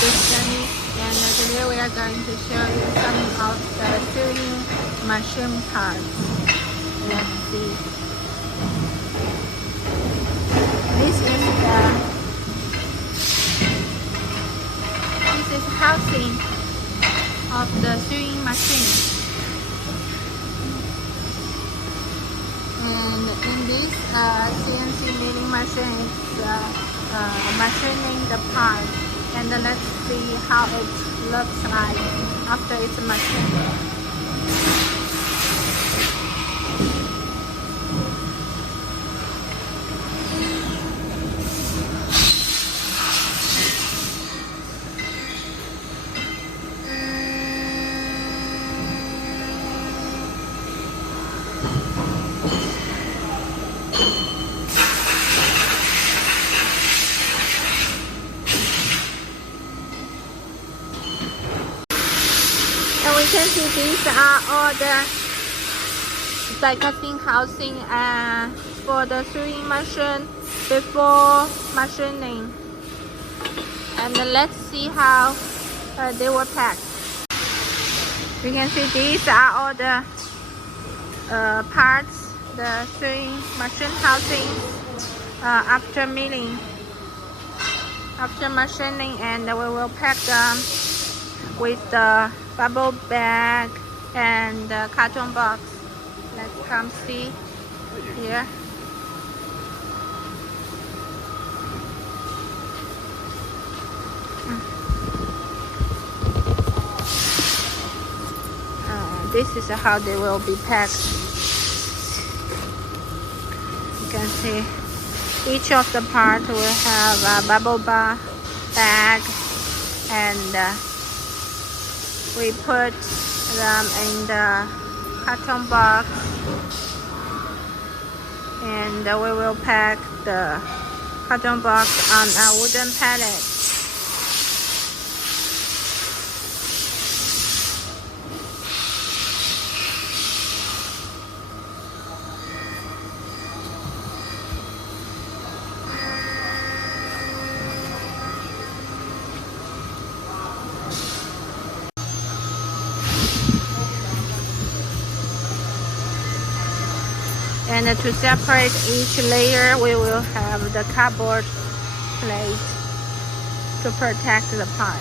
this journey, and today we are going to show you some of the sewing machine parts. Let's see. This is housing of the sewing machine. And in this CNC milling machine, it's machining the part. And let's see how it looks like after it's machined. And we can see these are all the die-casting housing for the sewing machine before machining. And let's see how they were packed. You can see these are all the parts, the sewing machine housing after milling, after machining, and we will pack them with the bubble bag and the carton box. Let's come see here. This is how they will be packed. You can see each of the parts will have a bubble bag, and we put them in the carton box, and we will pack the carton box on a wooden pallet. And to separate each layer, we will have the cardboard plate to protect the part.